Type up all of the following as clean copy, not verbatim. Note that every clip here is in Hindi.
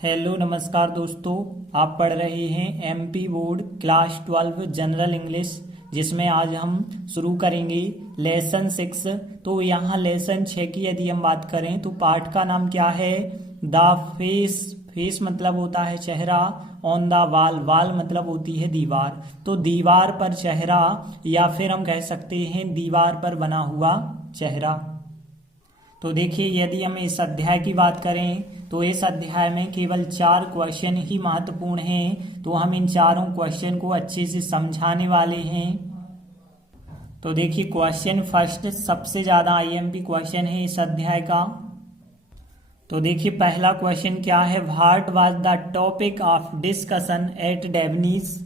हेलो नमस्कार दोस्तों। आप पढ़ रहे हैं MP board class 12 general English, जिसमें आज हम शुरू करेंगे लेसन 6। तो यहाँ लेसन 6 की यदि हम बात करें तो पाठ का नाम क्या है? The face. फेस मतलब होता है चेहरा। ऑन द वाल, वाल मतलब होती है दीवार। तो दीवार पर चेहरा, या फिर हम कह सकते हैं दीवार पर बना हुआ चेहरा। तो देखिए, यदि हम इस अध्याय की बात करें तो इस अध्याय में केवल 4 क्वेश्चन ही महत्वपूर्ण हैं। तो हम इन चारों क्वेश्चन को अच्छे से समझाने वाले हैं। तो देखिए, क्वेश्चन फर्स्ट सबसे ज्यादा आईएमपी क्वेश्चन है इस अध्याय का। तो देखिए, पहला क्वेश्चन क्या है? What was the topic of discussion at डेवनीज।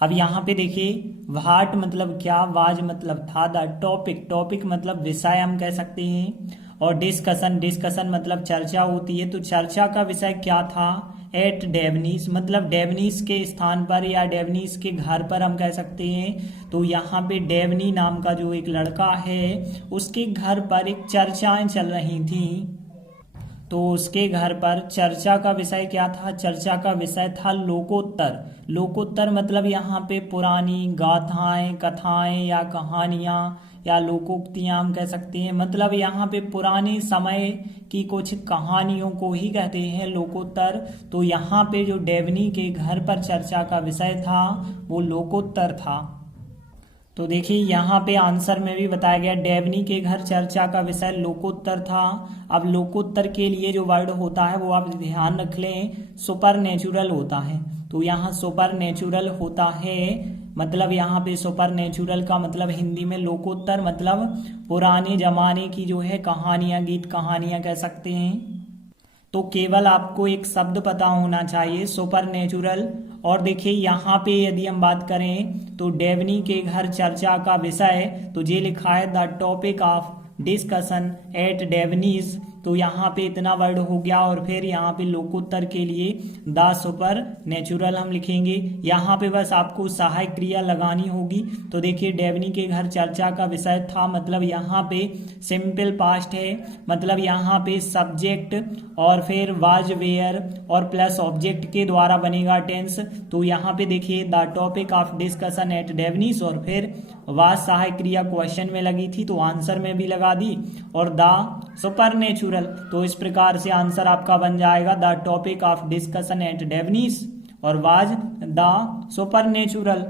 अब यहाँ पे देखिए, व्हाट मतलब क्या, वाज मतलब था, द टॉपिक, टॉपिक मतलब विषय हम कह सकते हैं, और डिस्कशन, डिस्कशन मतलब चर्चा होती है। तो चर्चा का विषय क्या था? एट डेवनीज मतलब डेवनीज के स्थान पर या डेवनीज के घर पर हम कह सकते हैं। तो यहाँ पे डेवनी नाम का जो एक लड़का है, उसके घर पर एक चर्चाएं चल रही थी। तो उसके घर पर चर्चा का विषय क्या था? चर्चा का विषय था लोकोत्तर। लोकोत्तर मतलब यहाँ पे पुरानी गाथाएं, कथाएं या कहानियां या लोकोक्तियां हम कह सकते हैं। मतलब यहाँ पे पुराने समय की कुछ कहानियों को ही कहते हैं लोकोत्तर। तो यहाँ पे जो डेवनी के घर पर चर्चा का विषय था वो लोकोत्तर था। तो देखिए, यहाँ पे आंसर में भी बताया गया डेवनी के घर चर्चा का विषय लोकोत्तर था। अब लोकोत्तर के लिए जो वर्ड होता है वो आप ध्यान रख लें, सुपर नेचुरल होता है। तो यहाँ सुपर नेचुरल होता है, मतलब यहाँ पे सुपर नेचुरल का मतलब हिंदी में लोकोत्तर मतलब पुराने जमाने की जो है कहानियां, गीत कहानियां कह सकते हैं। तो केवल आपको एक शब्द पता होना चाहिए, सुपर नेचुरल। और देखिए, यहाँ पे यदि हम बात करें तो डेवनी के घर चर्चा का विषय, तो ये लिखा है the topic of discussion at डेवनीज। तो यहाँ पे इतना वर्ड हो गया, और फिर यहाँ पे लोकोत्तर के लिए द सुपर नेचुरल हम लिखेंगे। यहाँ पे बस आपको सहायक क्रिया लगानी होगी। तो देखिए, डेवनी के घर चर्चा का विषय था मतलब यहाँ पे सिंपल पास्ट है, मतलब यहाँ पे सब्जेक्ट और फिर वाज वेयर और प्लस ऑब्जेक्ट के द्वारा बनेगा टेंस। तो यहाँ पे देखिए the topic of discussion at डेवनीज, और फिर वाज सहायक क्रिया क्वेश्चन में लगी थी तो आंसर में भी लगा दी, और द सुपर नेचुरल। तो इस प्रकार से आंसर आपका बन जाएगा the topic of discussion at डेवनीज और वाज द सुपर नेचुरल।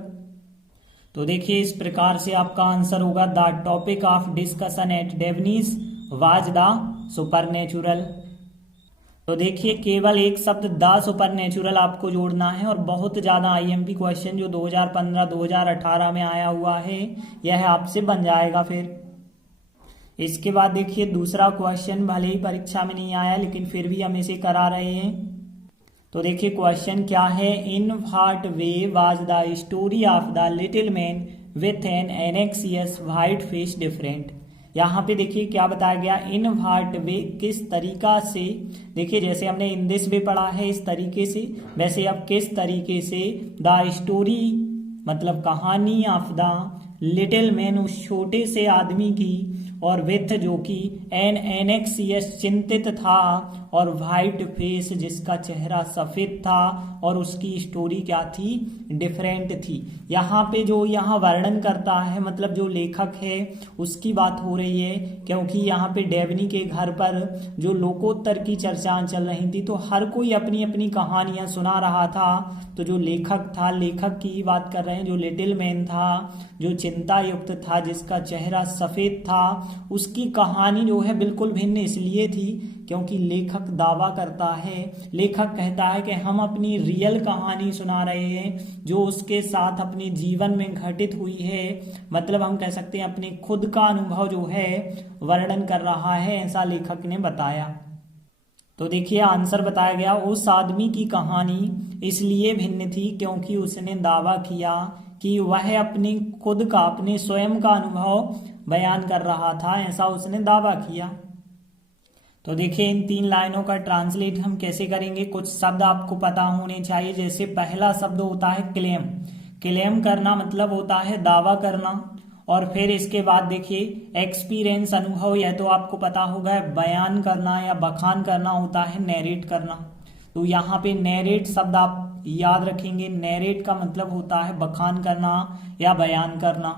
तो देखिए, इस प्रकार से आपका आंसर होगा the topic of discussion at डेवनीज वाज द सुपर नेचुरल। तो देखिए, केवल एक शब्द द सुपर नेचुरल आपको जोड़ना है, और बहुत ज्यादा आईएमपी क्वेश्चन जो 2015-2018 में आया हुआ है यह आपसे बन जाएगा। फिर इसके बाद देखिए, दूसरा क्वेश्चन भले ही परीक्षा में नहीं आया लेकिन फिर भी हम इसे करा रहे हैं। तो देखिए, क्वेश्चन क्या है? In what way was the story of the little man with an एनेक्सियस white face different. यहाँ पे देखिए क्या बताया गया, इन व्हाट वे किस तरीका से। देखिए, जैसे हमने इन दिस वे पढ़ा है इस तरीके से, वैसे अब किस तरीके से द स्टोरी मतलब कहानी ऑफ द लिटिल मैन उस छोटे से आदमी की, और विथ जो कि एन एनेक्सियस चिंतित था, और वाइट फेस जिसका चेहरा सफेद था, और उसकी स्टोरी क्या थी? डिफरेंट थी। यहाँ पे जो यहाँ वर्णन करता है मतलब जो लेखक है उसकी बात हो रही है, क्योंकि यहाँ पे डेवनी के घर पर जो लोकोत्तर की चर्चाएं चल रही थी तो हर कोई अपनी अपनी कहानियां सुना रहा था। तो जो लेखक था, लेखक की ही बात कर रहे हैं, जो लिटिल मैन था, जो चिंता युक्त था, जिसका चेहरा सफेद था, उसकी कहानी जो है बिल्कुल भिन्न इसलिए थी क्योंकि लेखक दावा करता है, लेखक कहता है कि हम अपनी रियल कहानी सुना रहे हैं जो उसके साथ अपने जीवन में घटित हुई है। मतलब हम कह सकते हैं अपने खुद का अनुभव जो है वर्णन कर रहा है, ऐसा लेखक ने बताया। तो देखिए, आंसर बताया गया, उस आदमी की कहानी इसलिए भिन्न थी क्योंकि उसने दावा किया कि वह अपने खुद का, अपने स्वयं का अनुभव बयान कर रहा था, ऐसा उसने दावा किया। तो देखिए, इन 3 लाइनों का ट्रांसलेट हम कैसे करेंगे? कुछ शब्द आपको पता होने चाहिए। जैसे पहला शब्द होता है क्लेम। क्लेम करना मतलब होता है दावा करना, और फिर इसके बाद देखिए एक्सपीरियंस, अनुभव, यह तो आपको पता होगा। बयान करना या बखान करना होता है नैरेट करना। तो यहाँ पे नैरेट शब्द आप याद रखेंगे। नैरेट का मतलब होता है बखान करना या बयान करना।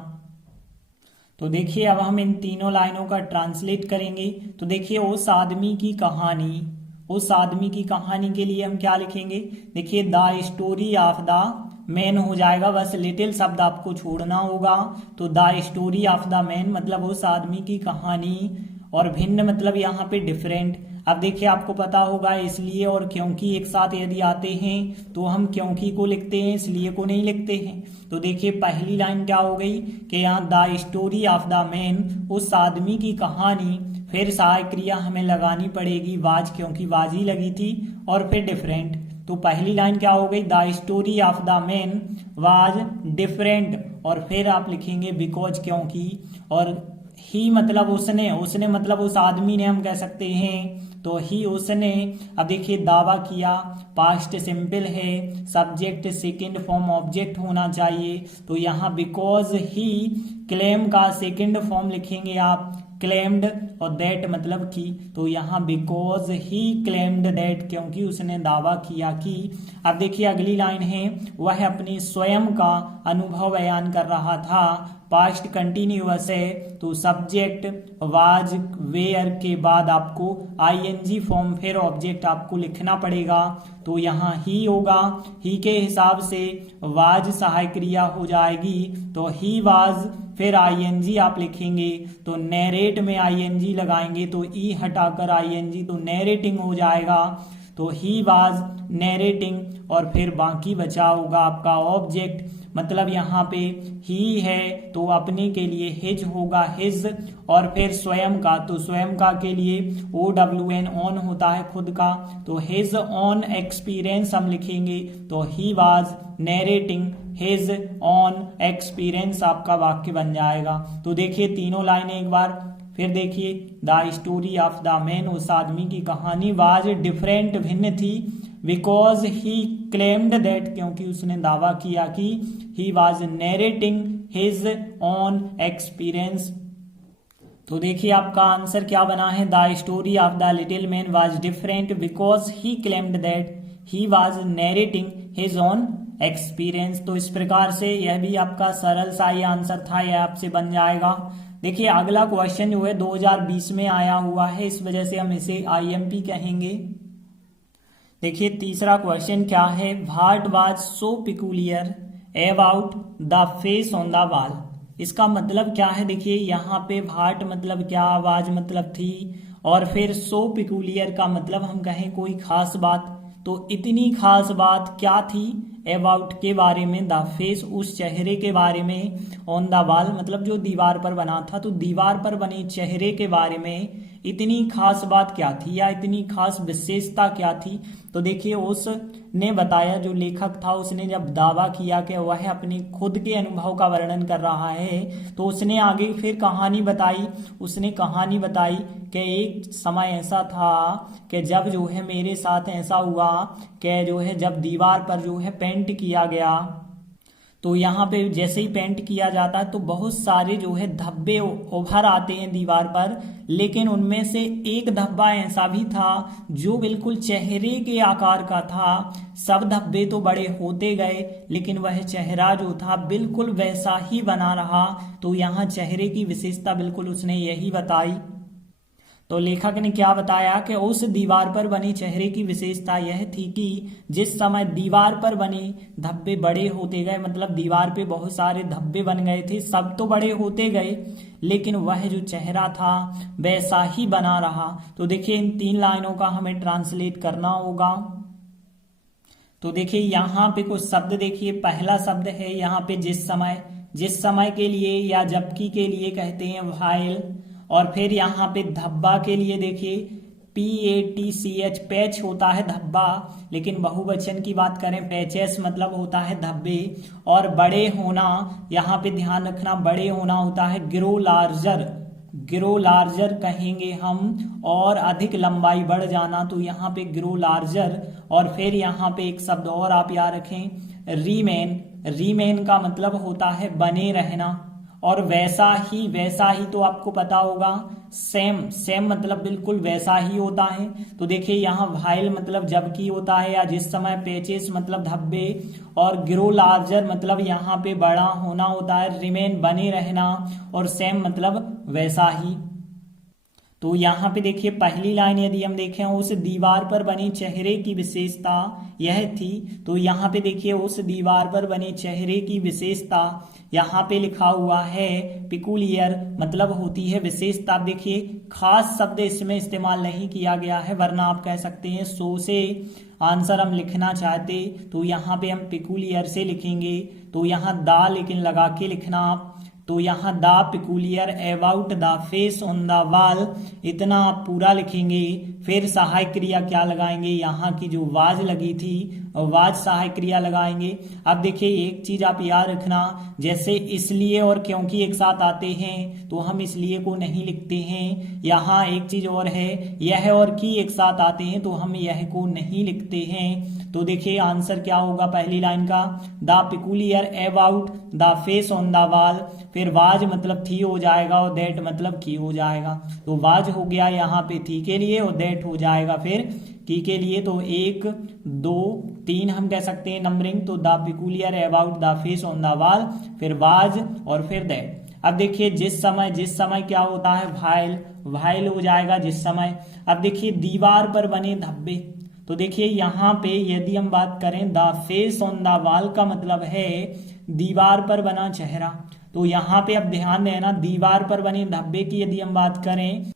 तो देखिए अब हम इन तीनों लाइनों का ट्रांसलेट करेंगे। तो देखिए उस आदमी की कहानी, उस आदमी की कहानी के लिए हम क्या लिखेंगे, देखिए the story of the man हो जाएगा, बस लिटिल शब्द आपको छोड़ना होगा। तो the story of the man मतलब उस आदमी की कहानी, और भिन्न मतलब यहाँ पे डिफरेंट। अब देखिए आपको पता होगा इसलिए और क्योंकि एक साथ यदि आते हैं तो हम क्योंकि को लिखते हैं, इसलिए को नहीं लिखते हैं। तो देखिए पहली लाइन क्या हो गई कि यहाँ the story of the man, उस आदमी की कहानी, फिर सहायक क्रिया हमें लगानी पड़ेगी वाज, क्योंकि वाज ही लगी थी, और फिर डिफरेंट। तो पहली लाइन क्या हो गई, the story of the man was different, और फिर आप लिखेंगे बिकॉज क्योंकि, और ही मतलब उसने, उसने मतलब उस आदमी ने हम कह सकते हैं, तो ही उसने। अब देखिए दावा किया, पास्ट सिंपल है, सब्जेक्ट सेकंड फॉर्म ऑब्जेक्ट होना चाहिए। तो यहाँ बिकॉज ही, क्लेम का सेकंड फॉर्म लिखेंगे आप क्लेम्ड, और दैट मतलब की। तो यहाँ बिकॉज ही क्लेम्ड दैट, क्योंकि उसने दावा किया कि। अब देखिए अगली लाइन है, वह अपनी स्वयं का अनुभव बयान कर रहा था, पास्ट कंटिन्यूअस है। तो सब्जेक्ट वाज वेयर के बाद आपको आईएनजी फॉर्म फिर ऑब्जेक्ट आपको लिखना पड़ेगा। तो यहाँ ही होगा, ही के हिसाब से वाज सहायक क्रिया हो जाएगी। तो ही वाज फिर आईएनजी आप लिखेंगे। तो नैरेट में आईएनजी लगाएंगे तो ई हटाकर आईएनजी, तो नैरेटिंग हो जाएगा। तो ही वाज नैरेटिंग, और फिर बाकी बचा होगा आपका ऑब्जेक्ट, मतलब यहाँ पे ही है तो अपने के लिए हिज होगा हिज, और फिर स्वयं का, तो स्वयं का के लिए OWN ऑन होता है खुद का। तो हिज ऑन एक्सपीरियंस हम लिखेंगे। तो he was narrating his own experience आपका वाक्य बन जाएगा। तो देखिए तीनों लाइनें एक बार फिर देखिए, the story of the man, उस आदमी की कहानी, वाज डिफरेंट भिन्न थी, बिकॉज ही क्लेम्ड दैट, क्योंकि उसने दावा किया कि, he was narrating his own experience. तो देखिए आपका आंसर क्या बना है, the story of the little man was different because he claimed that he was narrating his own experience. तो इस प्रकार से यह भी आपका सरल सा ये आंसर था, यह आपसे बन जाएगा। देखिए अगला क्वेश्चन जो है 2020 में आया हुआ है, इस वजह से हम इसे IMP कहेंगे। देखिए तीसरा क्वेश्चन क्या है, what was so peculiar about the face on the wall. इसका मतलब क्या है, देखिए यहाँ पे व्हाट मतलब क्या, वाज मतलब थी, और फिर सो पिकुलियर का मतलब हम कहें कोई खास बात। तो इतनी खास बात क्या थी, अबाउट के बारे में, द फेस उस चेहरे के बारे में, ऑन द वॉल मतलब जो दीवार पर बना था, तो दीवार पर बने चेहरे के बारे में इतनी खास बात क्या थी या इतनी खास विशेषता क्या थी। तो देखिए उसने बताया, जो लेखक था उसने जब दावा किया कि वह अपने खुद के अनुभव का वर्णन कर रहा है, तो उसने आगे फिर कहानी बताई। उसने कहानी बताई कि एक समय ऐसा था कि जब जो है मेरे साथ ऐसा हुआ कि जो है जब दीवार पर जो है पेंट किया गया, तो यहाँ पे जैसे ही पेंट किया जाता है तो बहुत सारे जो है धब्बे उभर आते हैं दीवार पर, लेकिन उनमें से एक धब्बा ऐसा भी था जो बिल्कुल चेहरे के आकार का था। सब धब्बे तो बड़े होते गए लेकिन वह चेहरा जो था बिल्कुल वैसा ही बना रहा। तो यहाँ चेहरे की विशेषता बिल्कुल उसने यही बताई। तो लेखक ने क्या बताया कि उस दीवार पर बने चेहरे की विशेषता यह थी कि जिस समय दीवार पर बने धब्बे बड़े होते गए, मतलब दीवार पे बहुत सारे धब्बे बन गए थे, सब तो बड़े होते गए, लेकिन वह जो चेहरा था वैसा ही बना रहा। तो देखिए इन 3 लाइनों का हमें ट्रांसलेट करना होगा। तो देखिए यहाँ पे कुछ शब्द देखिए, पहला शब्द है यहाँ पे जिस समय के लिए या जबकि के लिए कहते हैं व्हाइल, और फिर यहाँ पे धब्बा के लिए देखिए PATCH, पैच होता है धब्बा, लेकिन बहुवचन की बात करें पैचेस मतलब होता है धब्बे। और बड़े होना, यहाँ पे ध्यान रखना बड़े होना होता है ग्रो लार्जर कहेंगे हम, और अधिक लंबाई बढ़ जाना, तो यहाँ पे ग्रो लार्जर। और फिर यहाँ पे एक शब्द और आप याद रखें रीमेन का मतलब होता है बने रहना, और वैसा ही तो आपको पता होगा सेम, सेम मतलब बिल्कुल वैसा ही होता है। तो देखिए यहाँ व्हाइल मतलब जबकि होता है या जिस समय, पेचेस मतलब धब्बे, और ग्रो लार्जर मतलब यहाँ पे बड़ा होना होता है, रिमेन बने रहना, और सेम मतलब वैसा ही। तो यहाँ पे देखिए पहली लाइन यदि हम देखें, उस दीवार पर बने चेहरे की विशेषता यह थी। तो यहाँ पे देखिए उस दीवार पर बने चेहरे की विशेषता, यहाँ पे लिखा हुआ है पिकुलियर मतलब होती है विशेषता। देखिए खास शब्द इसमें इस्तेमाल नहीं किया गया है, वरना आप कह सकते हैं सो से आंसर हम लिखना चाहते तो यहाँ पे हम पिकुलियर से लिखेंगे। तो यहाँ दा लेकिन लगा के लिखना आप। तो यहाँ the peculiar about the face on the wall, इतना आप पूरा लिखेंगे। फिर सहायक क्रिया क्या लगाएंगे, यहाँ की जो वाज लगी थी वाज सहायक क्रिया लगाएंगे। अब देखिए एक चीज आप याद रखना, जैसे इसलिए और क्योंकि एक साथ आते हैं तो हम इसलिए को नहीं लिखते हैं। यहाँ एक चीज और है, यह और की एक साथ आते हैं तो हम यह को नहीं लिखते हैं। तो देखिए आंसर क्या होगा पहली लाइन का, the peculiar about the face on the wall, फिर वाज मतलब थी हो जाएगा और दैट मतलब की हो जाएगा। तो वाज हो गया यहाँ पे थी के लिए और दैट हो जाएगा फिर की के लिए। तो 1 2 3 हम कह सकते हैं नंबरिंग। तो the peculiar about the face on the wall, फिर वाज और फिर दैट। अब देखिए जिस समय क्या होता है, व्हाइल, व्हाइल हो जाएगा जिस समय। अब देखिए दीवार पर बने धब्बे, तो देखिए यहाँ पे यदि हम बात करें the face on the wall का मतलब है दीवार पर बना चेहरा। तो यहाँ पे अब ध्यान देना, दीवार पर बने धब्बे की यदि हम बात करें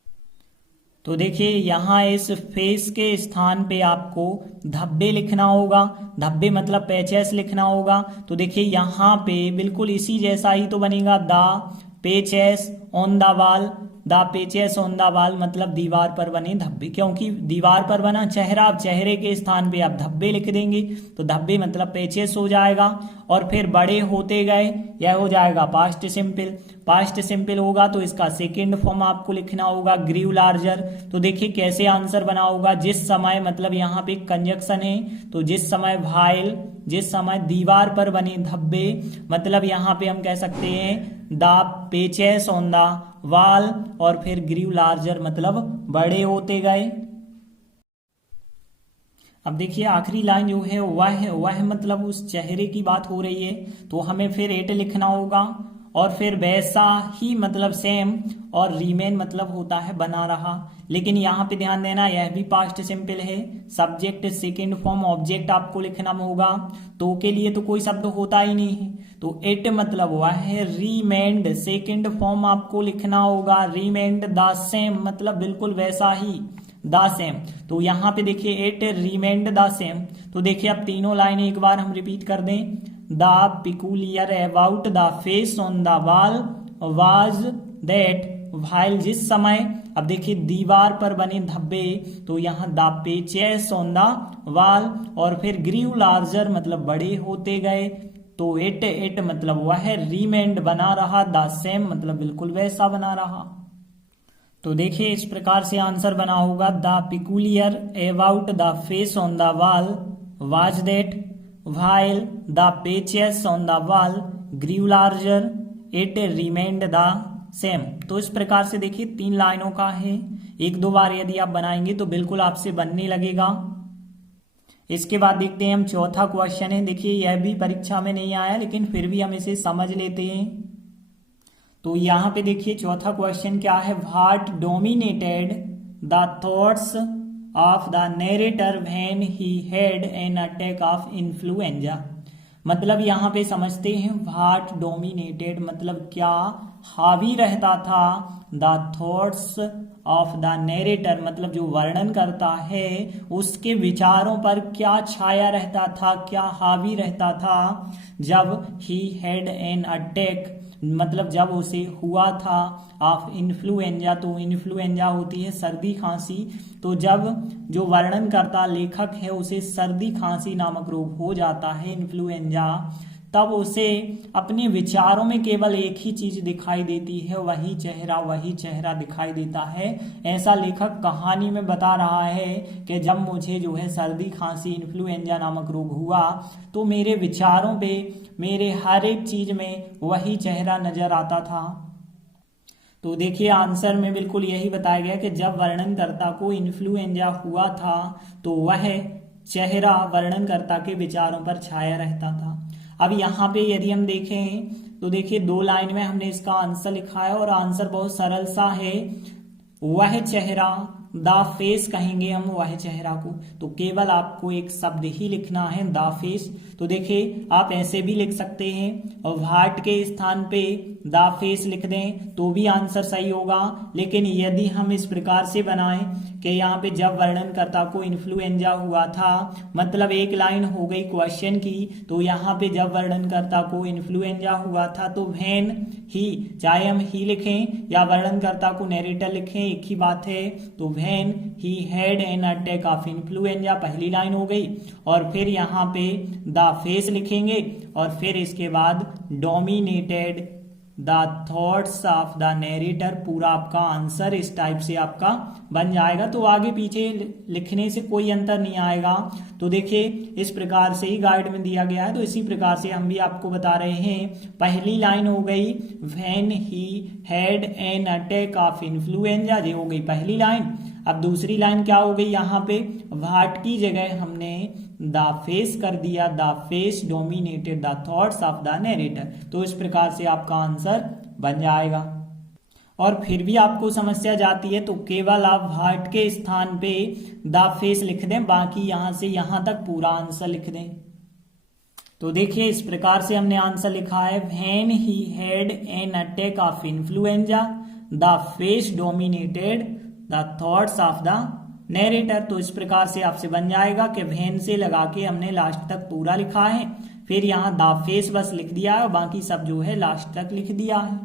तो देखिए यहाँ इस फेस के स्थान पे आपको धब्बे लिखना होगा, धब्बे मतलब पैचेस लिखना होगा। तो देखिए यहाँ पे बिल्कुल इसी जैसा ही तो बनेगा, the patches on the wall, the patches on the wall मतलब दीवार पर बने धब्बे, क्योंकि दीवार पर बना चेहरा, अब चेहरे के स्थान पे आप धब्बे लिख देंगे तो धब्बे मतलब पेचेस हो जाएगा। और फिर बड़े होते गए, यह हो जाएगा पास्ट सिंपल। पास्ट सिंपल होगा तो इसका सेकेंड फॉर्म आपको लिखना होगा ग्रीव लार्जर। तो देखिए कैसे आंसर बना होगा, जिस समय मतलब यहाँ पे कंजक्शन है, तो जिस समय व्हाइल, जिस समय दीवार पर बने धब्बे मतलब यहाँ पे हम कह सकते हैं the patches on the wall, और फिर ग्रीव लार्जर मतलब बड़े होते गए। अब देखिए आखिरी लाइन जो है वह मतलब उस चेहरे की बात हो रही है तो हमें फिर एट लिखना होगा, और फिर वैसा ही मतलब सेम, और रीमेन मतलब होता है बना रहा। लेकिन यहाँ पे ध्यान देना यह भी पास्ट सिंपल है, सब्जेक्ट सेकंड फॉर्म ऑब्जेक्ट आपको लिखना होगा। तो के लिए तो कोई शब्द होता ही नहीं है, तो इट मतलब हुआ है रीमेंड, सेकंड फॉर्म आपको लिखना होगा रीमेंड द सेम मतलब बिल्कुल वैसा ही, द सेम। तो यहाँ पे देखिए इट रीमेंड द सेम। तो देखिए अब तीनों लाइनें एक बार हम रिपीट कर दें, the peculiar about the face on the wall was that while, जिस समय, अब देखिए दीवार पर बने धब्बे तो यहाँ the patches on the wall, और फिर ग्रीव लार्जर मतलब बड़े होते गए। तो इट मतलब वह रीमेंड बना रहा, द सेम मतलब बिल्कुल वैसा बना रहा। तो देखिए इस प्रकार से आंसर बना होगा, the peculiar about the face on the wall was that while the patches on the wall grew larger it remained the same. तो इस प्रकार से देखिए 3 लाइनों का है, 1-2 बार यदि आप बनाएंगे तो बिल्कुल आपसे बनने लगेगा। इसके बाद देखते हैं हम चौथा क्वेश्चन है। देखिए यह भी परीक्षा में नहीं आया लेकिन फिर भी हम इसे समझ लेते हैं। तो यहाँ पे देखिए चौथा क्वेश्चन क्या है, what dominated the thoughts of the narrator when he had an attack of influenza. मतलब यहाँ पे समझते हैं व्हाट डोमिनेटेड मतलब क्या हावी रहता था, the thoughts of the narrator मतलब जो वर्णन करता है उसके विचारों पर क्या छाया रहता था, क्या हावी रहता था जब ही हैड एन अटैक मतलब जब उसे हुआ था ऑफ इन्फ्लुएंजा। तो इन्फ्लुएंजा होती है सर्दी खांसी, तो जब जो वर्णन करता लेखक है उसे सर्दी खांसी नामक रोग हो जाता है इन्फ्लुएंजा, तब उसे अपने विचारों में केवल एक ही चीज दिखाई देती है, वही चेहरा दिखाई देता है। ऐसा लेखक कहानी में बता रहा है कि जब मुझे जो है सर्दी खांसी इन्फ्लुएंजा नामक रोग हुआ तो मेरे विचारों पे, मेरे हर एक चीज में वही चेहरा नजर आता था। तो देखिए आंसर में बिल्कुल यही बताया गया कि जब वर्णनकर्ता को इन्फ्लुएंजा हुआ था तो वह चेहरा वर्णनकर्ता के विचारों पर छाया रहता था। अब यहाँ पे यदि हम देखें तो देखिए 2 लाइन में हमने इसका आंसर लिखा है और आंसर बहुत सरल सा है। वह चेहरा, द फेस कहेंगे हम वह चेहरा को, तो केवल आपको एक शब्द ही लिखना है, द फेस। तो देखिए आप ऐसे भी लिख सकते हैं और व्हाट के स्थान पे द फेस लिख दें तो भी आंसर सही होगा। लेकिन यदि हम इस प्रकार से बनाएं कि यहाँ पे जब वर्णनकर्ता को इन्फ्लुएंजा हुआ था, मतलब एक लाइन हो गई क्वेश्चन की, तो यहाँ पे जब वर्णनकर्ता को इन्फ्लुएंजा हुआ था तो व्हेन ही, चाहे हम ही लिखें या वर्णनकर्ता को नैरेटर लिखें एक ही बात है। तो when he had an attack of influenza पहली लाइन हो गई, और फिर यहाँ पे द फेस लिखेंगे और फिर इसके बाद dominated the thoughts of the narrator, पूरा आपका आंसर इस टाइप से आपका बन जाएगा। तो आगे पीछे लिखने से कोई अंतर नहीं आएगा। तो देखिए इस प्रकार से ही गाइड में दिया गया है, तो इसी प्रकार से हम भी आपको बता रहे हैं। पहली लाइन हो गई when he had an attack of influenza, ये हो गई पहली लाइन। अब दूसरी लाइन क्या हो गई, यहाँ पे व्हाट की जगह हमने द फेस कर दिया, the face dominated the thoughts of the narrator. तो इस प्रकार से आपका आंसर बन जाएगा। और फिर भी आपको समस्या जाती है तो केवल आप व्हाट के स्थान पे द फेस लिख दें, बाकी यहां से यहां तक पूरा आंसर लिख दें। तो देखिए इस प्रकार से हमने आंसर लिखा है when he had an attack of influenza the face dominated the thoughts of the narrator. तो इस प्रकार से आपसे बन जाएगा कि व्हेन से लगा के हमने लास्ट तक पूरा लिखा है, फिर यहाँ द फेस बस लिख दिया है और बाकी सब जो है लास्ट तक लिख दिया है।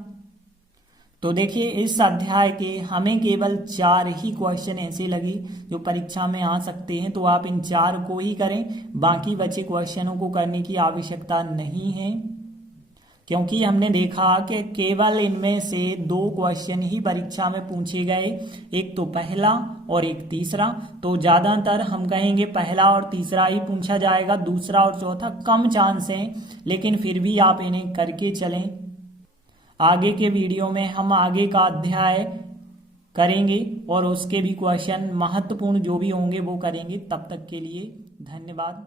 तो देखिए इस अध्याय के हमें केवल 4 ही क्वेश्चन ऐसे लगे जो परीक्षा में आ सकते हैं, तो आप इन 4 को ही करें, बाकी बचे क्वेश्चनों को करने की आवश्यकता नहीं है, क्योंकि हमने देखा कि केवल इनमें से 2 क्वेश्चन ही परीक्षा में पूछे गए, एक तो पहला और एक तीसरा। तो ज्यादातर हम कहेंगे पहला और तीसरा ही पूछा जाएगा, दूसरा और चौथा कम चांस है, लेकिन फिर भी आप इन्हें करके चलें। आगे के वीडियो में हम आगे का अध्याय करेंगे और उसके भी क्वेश्चन महत्वपूर्ण जो भी होंगे वो करेंगे। तब तक के लिए धन्यवाद।